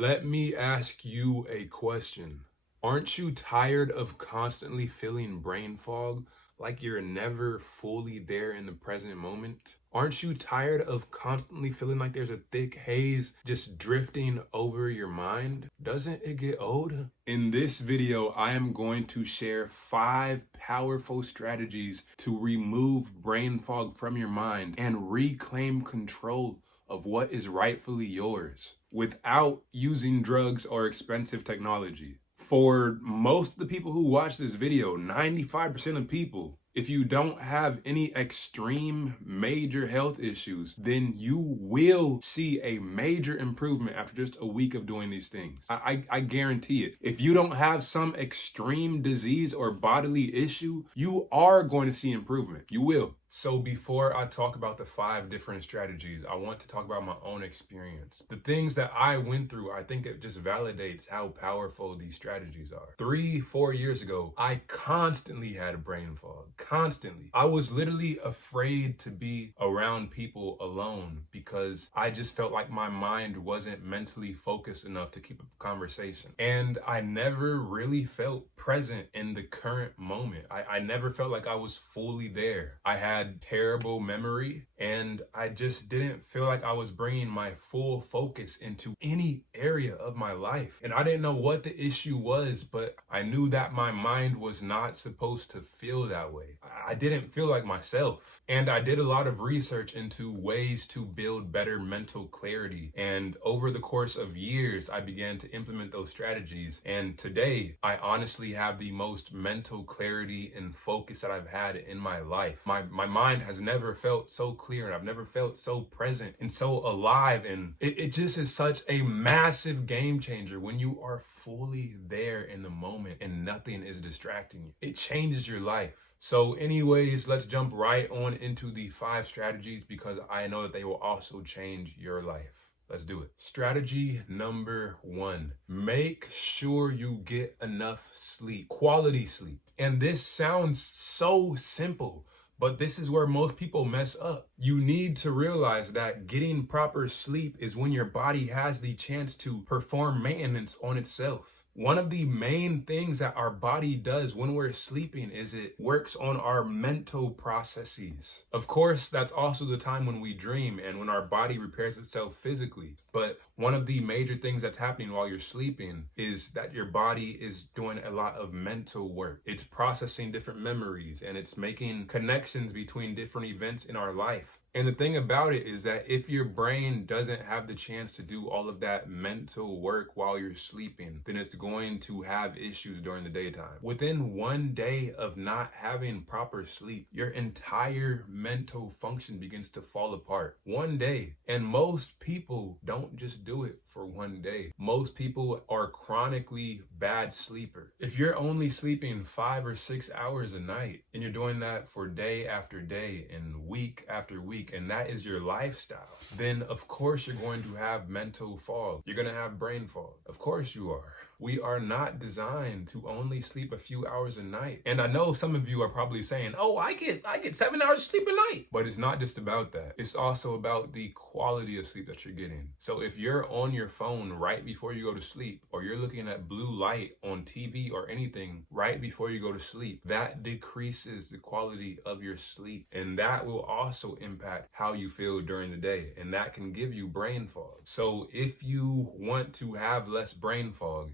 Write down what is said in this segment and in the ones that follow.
Let me ask you a question. Aren't you tired of constantly feeling brain fog, like you're never fully there in the present moment? Aren't you tired of constantly feeling like there's a thick haze just drifting over your mind? Doesn't it get old? In this video, I am going to share 5 powerful strategies to remove brain fog from your mind and reclaim control of what is rightfully yours without using drugs or expensive technology. For most of the people who watch this video, 95% of people, if you don't have any extreme major health issues, then you will see a major improvement after just a week of doing these things. I guarantee it. If you don't have some extreme disease or bodily issue, you are going to see improvement. You will. So before I talk about the 5 different strategies, I want to talk about my own experience. The things that I went through, I think it just validates how powerful these strategies are. 3-4 years ago, I constantly had a brain fog. Constantly. I was literally afraid to be around people alone because I just felt like my mind wasn't mentally focused enough to keep a conversation. And I never really felt present in the current moment. I never felt like I was fully there. I had terrible memory and I just didn't feel like I was bringing my full focus into any area of my life. And I didn't know what the issue was, but I knew that my mind was not supposed to feel that way. I didn't feel like myself. And I did a lot of research into ways to build better mental clarity. And over the course of years, I began to implement those strategies. And today, I honestly have the most mental clarity and focus that I've had in my life. My mind has never felt so clear, and I've never felt so present and so alive. And it just is such a massive game changer when you are fully there in the moment and nothing is distracting you. It changes your life. So anyways, let's jump right on into the 5 strategies because I know that they will also change your life. Let's do it. Strategy number 1, make sure you get enough sleep, quality sleep. And this sounds so simple, but this is where most people mess up. You need to realize that getting proper sleep is when your body has the chance to perform maintenance on itself. One of the main things that our body does when we're sleeping is it works on our mental processes. Of course, that's also the time when we dream and when our body repairs itself physically. But one of the major things that's happening while you're sleeping is that your body is doing a lot of mental work. It's processing different memories and it's making connections between different events in our life. And the thing about it is that if your brain doesn't have the chance to do all of that mental work while you're sleeping, then it's going to have issues during the daytime. Within 1 day of not having proper sleep, your entire mental function begins to fall apart. 1 day. And most people don't just do it for 1 day. Most people are chronically bad sleepers. If you're only sleeping 5 or 6 hours a night and you're doing that for day after day and week after week, and that is your lifestyle, then of course you're going to have mental fog. You're going to have brain fog. Of course you are. We are not designed to only sleep a few hours a night. And I know some of you are probably saying, oh, I get 7 hours of sleep a night. But it's not just about that. It's also about the quality of sleep that you're getting. So if you're on your phone right before you go to sleep, or you're looking at blue light on TV or anything right before you go to sleep, that decreases the quality of your sleep. And that will also impact how you feel during the day. And that can give you brain fog. So if you want to have less brain fog,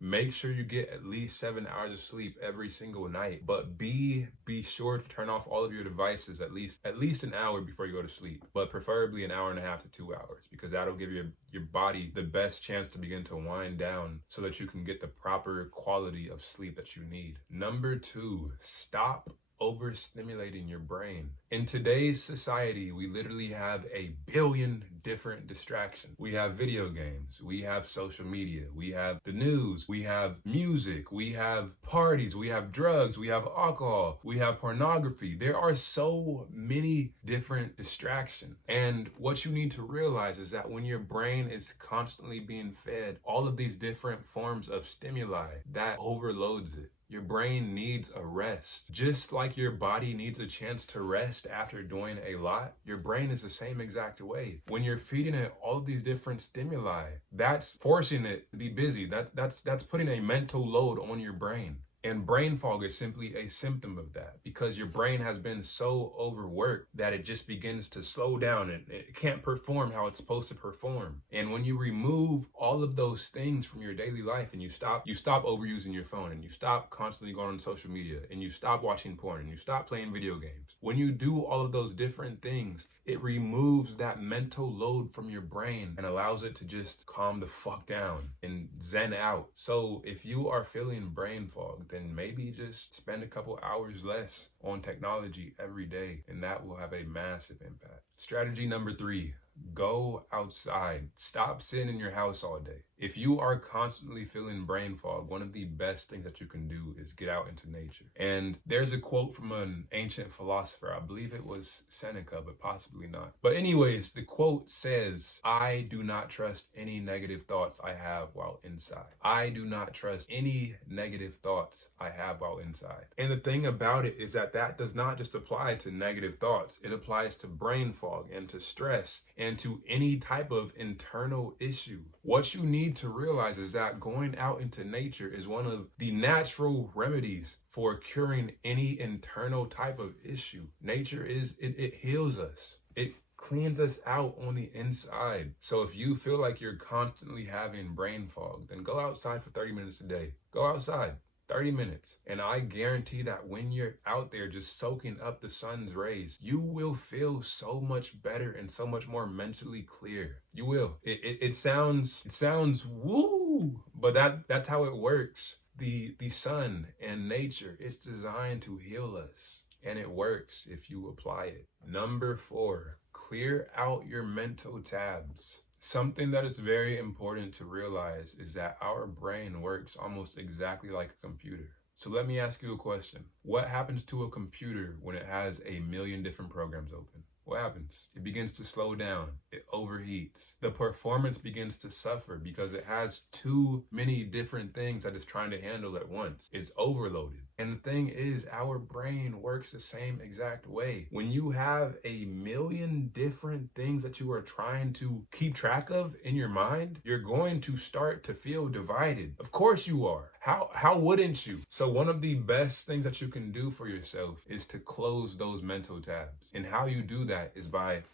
make sure you get at least 7 hours of sleep every single night. But be sure to turn off all of your devices at least an hour before you go to sleep. But preferably an hour and a half to 2 hours, because that'll give your body the best chance to begin to wind down so that you can get the proper quality of sleep that you need. Number 2, stop overstimulating your brain. In today's society, we literally have a billion different distractions. We have video games, we have social media, we have the news, we have music, we have parties, we have drugs, we have alcohol, we have pornography. There are so many different distractions. And what you need to realize is that when your brain is constantly being fed all of these different forms of stimuli, that overloads it. Your brain needs a rest. Just like your body needs a chance to rest after doing a lot, your brain is the same exact way. When you're feeding it all of these different stimuli, that's forcing it to be busy. That's putting a mental load on your brain. And brain fog is simply a symptom of that, because your brain has been so overworked that it just begins to slow down and it can't perform how it's supposed to perform. And when you remove all of those things from your daily life and you stop overusing your phone, and you stop constantly going on social media, and you stop watching porn, and you stop playing video games, when you do all of those different things, it removes that mental load from your brain and allows it to just calm the fuck down and zen out. So if you are feeling brain fog, then maybe just spend a couple hours less on technology every day, and that will have a massive impact. Strategy number 3, go outside. Stop sitting in your house all day. If you are constantly feeling brain fog, one of the best things that you can do is get out into nature. And there's a quote from an ancient philosopher, I believe it was Seneca, but possibly not. But anyways, the quote says, "I do not trust any negative thoughts I have while inside." I do not trust any negative thoughts I have while inside. And the thing about it is that does not just apply to negative thoughts. It applies to brain fog and to stress and to any type of internal issue. What you need to realize is that going out into nature is one of the natural remedies for curing any internal type of issue. Nature it heals us. It cleans us out on the inside. So if you feel like you're constantly having brain fog, then go outside for 30 minutes a day. Go outside. 30 minutes. And I guarantee that when you're out there just soaking up the sun's rays, you will feel so much better and so much more mentally clear. You will. It sounds woo, but that's how it works. The sun and nature is designed to heal us, and it works if you apply it. Number 4, clear out your mental tabs. Something that is very important to realize is that our brain works almost exactly like a computer. So let me ask you a question. What happens to a computer when it has a million different programs open? What happens? It begins to slow down. It overheats. The performance begins to suffer because it has too many different things that it's trying to handle at once. It's overloaded. And the thing is, our brain works the same exact way. When you have a million different things that you are trying to keep track of in your mind, you're going to start to feel divided. Of course you are. How wouldn't you? So one of the best things that you can do for yourself is to close those mental tabs. And how you do that is by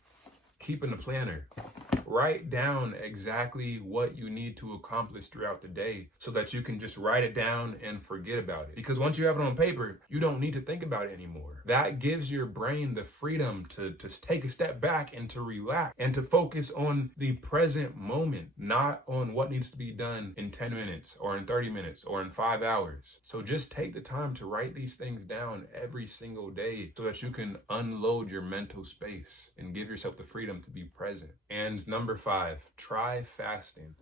keeping a planner. Write down exactly what you need to accomplish throughout the day so that you can just write it down and forget about it. Because once you have it on paper, you don't need to think about it anymore. That gives your brain the freedom to take a step back and to relax and to focus on the present moment, not on what needs to be done in 10 minutes or in 30 minutes or in 5 hours. So just take the time to write these things down every single day so that you can unload your mental space and give yourself the freedom to be present. And number 5, try fasting.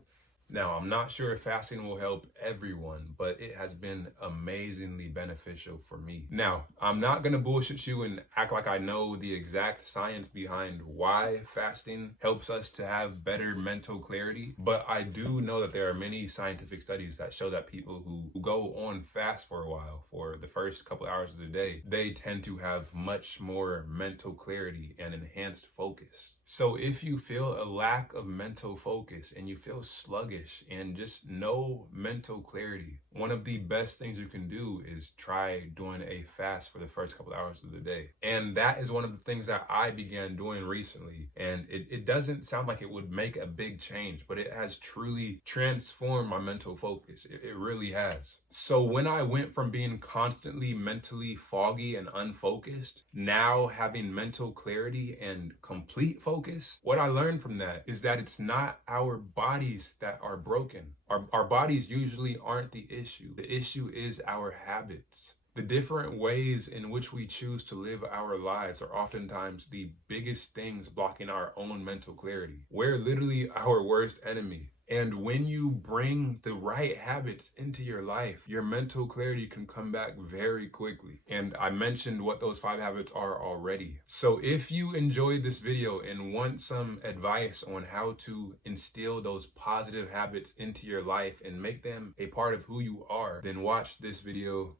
Now, I'm not sure if fasting will help everyone, but it has been amazingly beneficial for me. Now, I'm not going to bullshit you and act like I know the exact science behind why fasting helps us to have better mental clarity, but I do know that there are many scientific studies that show that people who go on fast for a while, for the first couple hours of the day, they tend to have much more mental clarity and enhanced focus. So if you feel a lack of mental focus and you feel sluggish and just no mental clarity, one of the best things you can do is try doing a fast for the first couple hours of the day. And that is one of the things that I began doing recently. And it doesn't sound like it would make a big change, but it has truly transformed my mental focus. It really has. So when I went from being constantly mentally foggy and unfocused, now having mental clarity and complete focus, what I learned from that is that it's not our bodies that are broken. Our bodies usually aren't the issue. The issue is our habits. The different ways in which we choose to live our lives are oftentimes the biggest things blocking our own mental clarity. We're literally our worst enemy. And when you bring the right habits into your life, your mental clarity can come back very quickly. And I mentioned what those 5 habits are already. So if you enjoyed this video and want some advice on how to instill those positive habits into your life and make them a part of who you are, then watch this video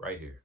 right here.